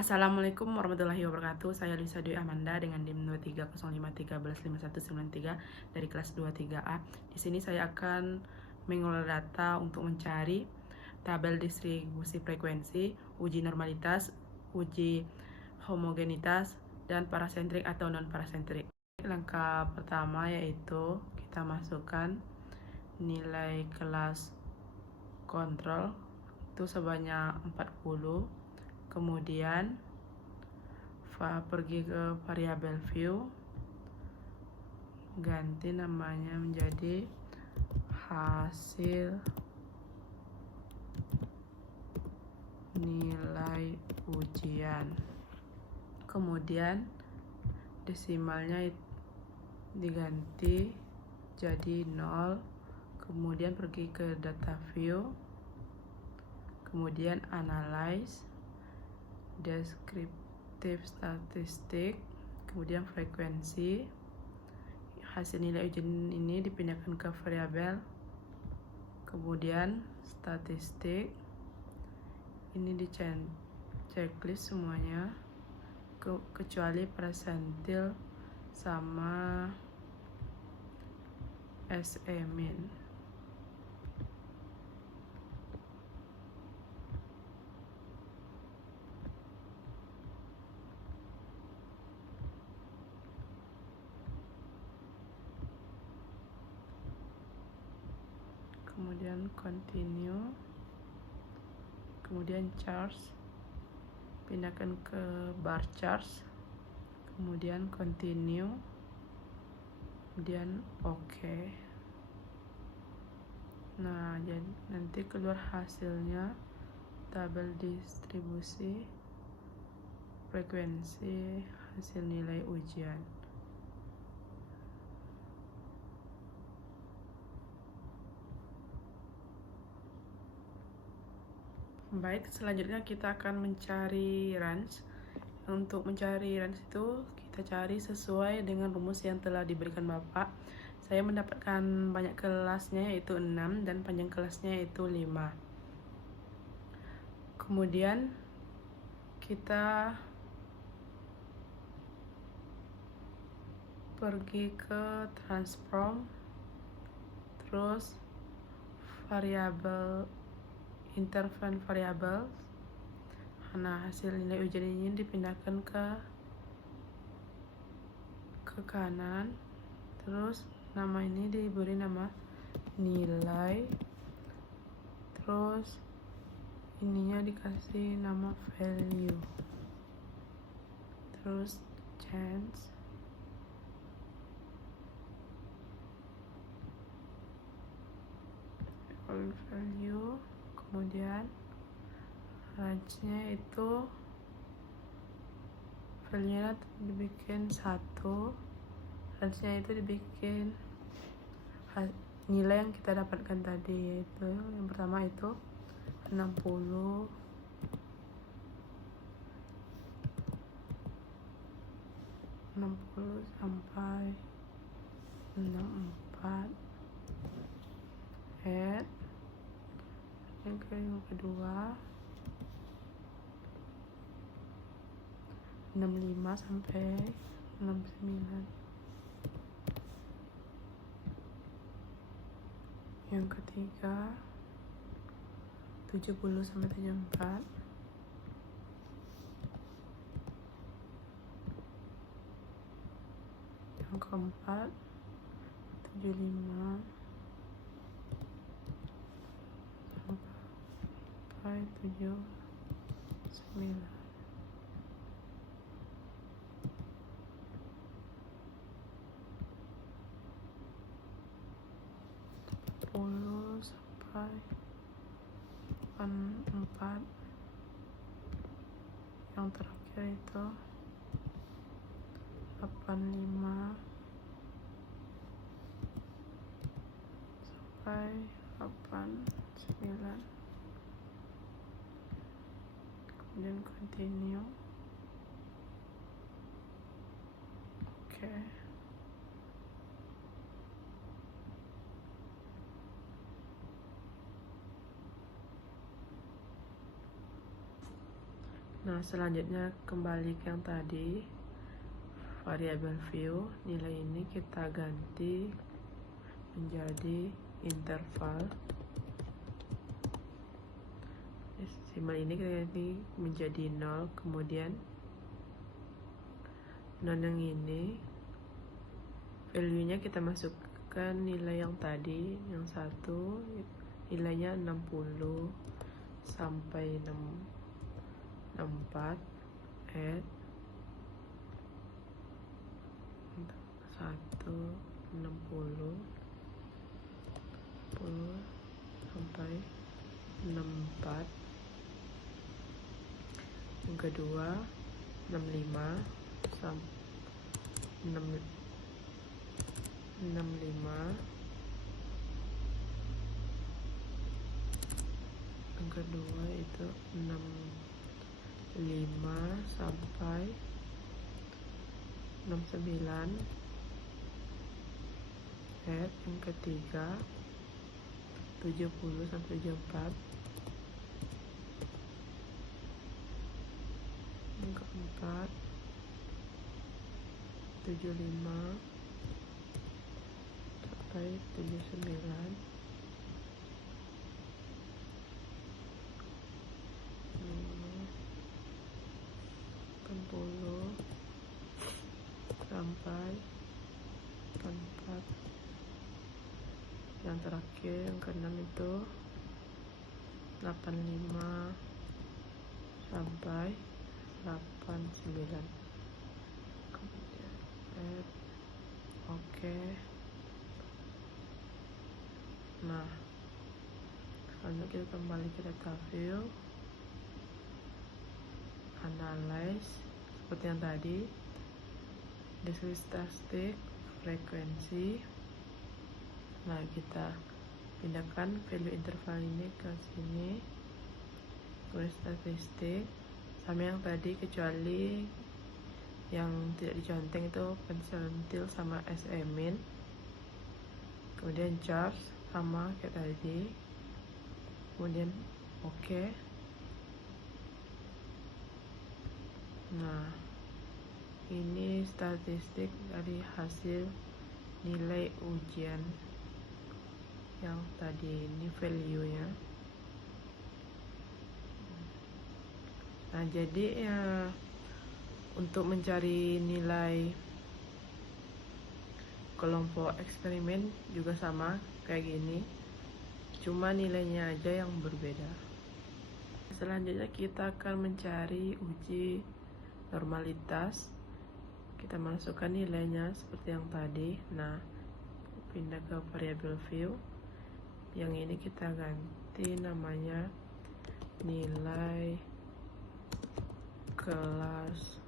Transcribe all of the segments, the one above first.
Assalamualaikum warahmatullahi wabarakatuh. Saya Lisa Dwi Amanda dengan NIM 23053115193 dari kelas 23A. Di sini saya akan mengolah data untuk mencari tabel distribusi frekuensi, uji normalitas, uji homogenitas, dan parasentrik atau non-parasentrik. Langkah pertama yaitu kita masukkan nilai kelas kontrol itu sebanyak 40. Kemudian pergi ke variabel view, ganti namanya menjadi hasil nilai ujian. Kemudian desimalnya diganti jadi 0. Kemudian pergi ke data view, kemudian analyze, deskriptif statistik, kemudian frekuensi. Hasil nilai ujian ini dipindahkan ke variabel, kemudian statistik. Ini di checklist semuanya kecuali persentil sama SE min. Kemudian continue, kemudian charts, pindahkan ke bar charts, kemudian continue, kemudian OK. Nah, jadi nanti keluar hasilnya tabel distribusi frekuensi hasil nilai ujian. Baik, selanjutnya kita akan mencari range. Untuk mencari range itu kita cari sesuai dengan rumus yang telah diberikan Bapak. Saya mendapatkan banyak kelasnya yaitu 6 dan panjang kelasnya yaitu 5. Kemudian kita pergi ke transform, terus variabel interval variable. Nah, hasil nilai ujian ini dipindahkan ke kanan, terus nama ini diberi nama nilai, terus ininya dikasih nama value, terus change, value, kemudian range-nya itu value-nya dibikin 1, range-nya itu dibikin nilai yang kita dapatkan tadi, yaitu yang pertama itu 60 sampai 64. Add yang kedua 65 sampai 69. Yang ketiga 70 sampai 74. Yang keempat 75 sampai 79. Sampai 84. Yang terakhir itu 85 sampai 89. Kemudian continue. Oke. Nah, selanjutnya kembali ke yang tadi, variable view. Nilai ini kita ganti menjadi interval. Desimal ini kita ganti menjadi 0, kemudian 0 yang ini value nya kita masukkan nilai yang tadi, yang satu nilainya 60 sampai 64, add 60 sampai 64, yang kedua 65 yang kedua itu 65 sampai 69, add yang ketiga 70 sampai 74, yang keempat 75 sampai 79, 80 sampai 84, yang terakhir yang keenam itu 85 sampai 89, kemudian add, oke. Nah, selanjutnya kita kembali ke data view, analyze seperti yang tadi, deskripsi statistik, frekuensi. Nah, kita pindahkan value interval ini ke sini, tulis statistik sama yang tadi, kecuali yang tidak diconteng itu persentil sama SE-min. Kemudian charge sama kayak tadi, kemudian oke. Nah, ini statistik dari hasil nilai ujian yang tadi, ini value nya. Nah, jadi ya, untuk mencari nilai kelompok eksperimen juga sama kayak gini, cuma nilainya aja yang berbeda. Selanjutnya kita akan mencari uji normalitas. Kita masukkan nilainya seperti yang tadi. Nah, pindah ke variable view, yang ini kita ganti namanya nilai kelas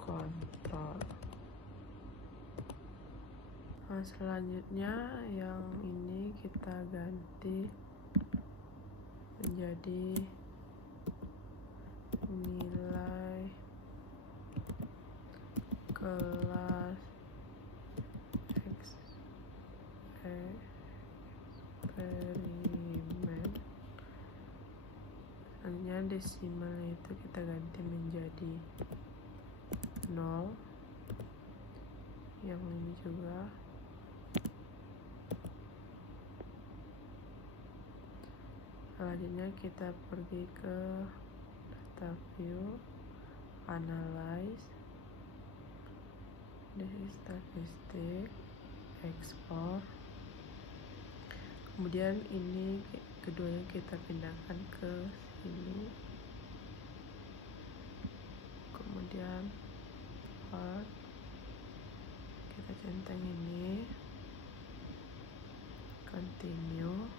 kontrol. Nah, selanjutnya yang ini kita ganti menjadi nilai kelas eksperimen. Selanjutnya desimal itu kita ganti menjadi 0, yang ini juga. Selanjutnya kita pergi ke data view, analyze, dari statistik, export. Kemudian ini keduanya kita pindahkan ke sini, kemudian part, kita centang ini, continue,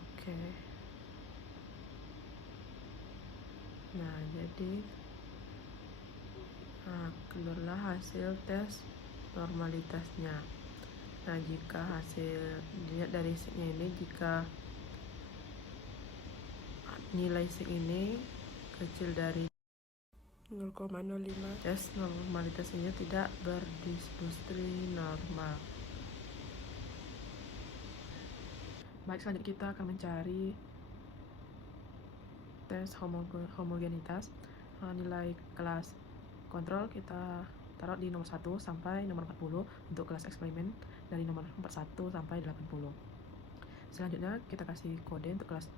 oke. Nah, jadi keluarlah hasil tes normalitasnya. Nah, jika hasil dilihat dari signya ini, jika nilai sig ini kecil dari 0,05, tes normalitasnya tidak berdistribusi normal. Baik, selanjutnya kita akan mencari tes homogenitas. Nilai kelas kontrol kita taruh di nomor 1 sampai nomor 40 untuk kelas eksperimen dari nomor 41 sampai 80. Selanjutnya kita kasih kode untuk kelas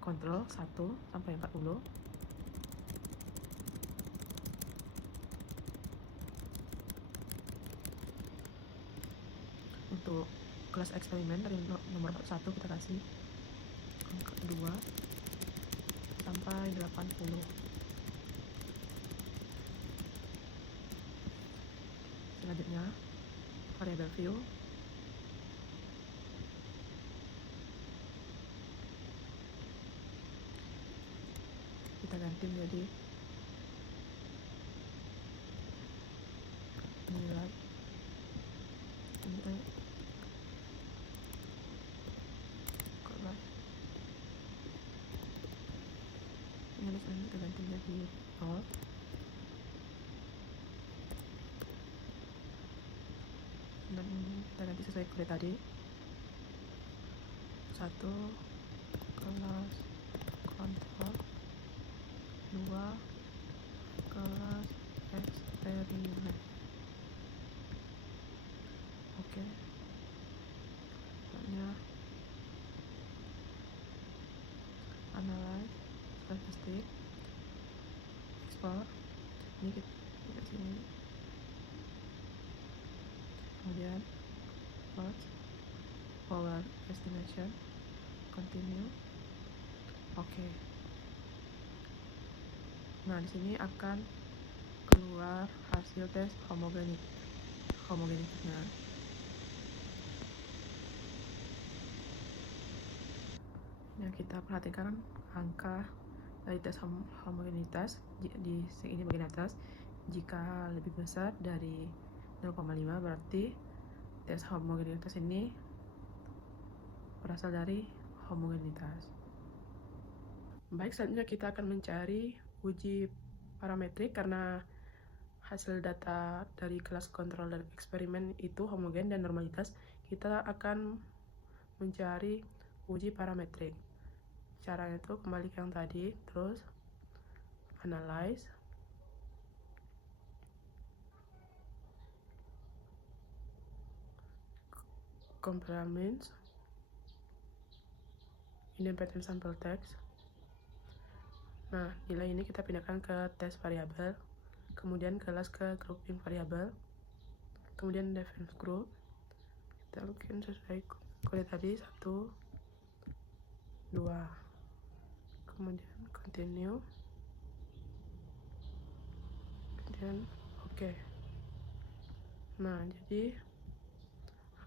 kontrol 1 sampai 40. Untuk kelas eksperimen dari nomor 41 kita kasih angka 2 sampai 80. Selanjutnya variabel view kita ganti menjadi nilai kelas ini kita ganti menjadi 0. Dan kita ganti sesuai kode tadi. 1 kelas kontrol, 2 kelas eksperimen. Oke. Selanjutnya analyze statistik, export. Ini kita sini. Kemudian plot power estimation, continue. Oke. Nah, di sini akan keluar hasil tes homogenitasnya. Yang kita perhatikan angka dari tes homogenitas di ini bagian atas. Jika lebih besar dari 0,5 berarti tes homogenitas ini berasal dari homogenitas. Baik, selanjutnya kita akan mencari uji parametrik karena hasil data dari kelas kontrol dan eksperimen itu homogen dan normalitas. Kita akan mencari uji parametrik. Caranya itu kembali ke yang tadi, terus analyze, compare means, independent sample text. Nah, nilai ini kita pindahkan ke tes variabel, kemudian kelas ke grouping variabel, kemudian define group. Kita bikin sesuai kode tadi 1, 2, kemudian continue, kemudian oke. Nah, jadi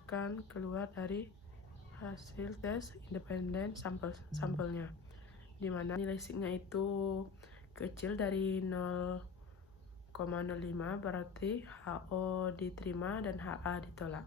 akan keluar dari hasil tes independen sampelnya, dimana nilai sigma itu kecil dari 0,05 berarti HO diterima dan HA ditolak.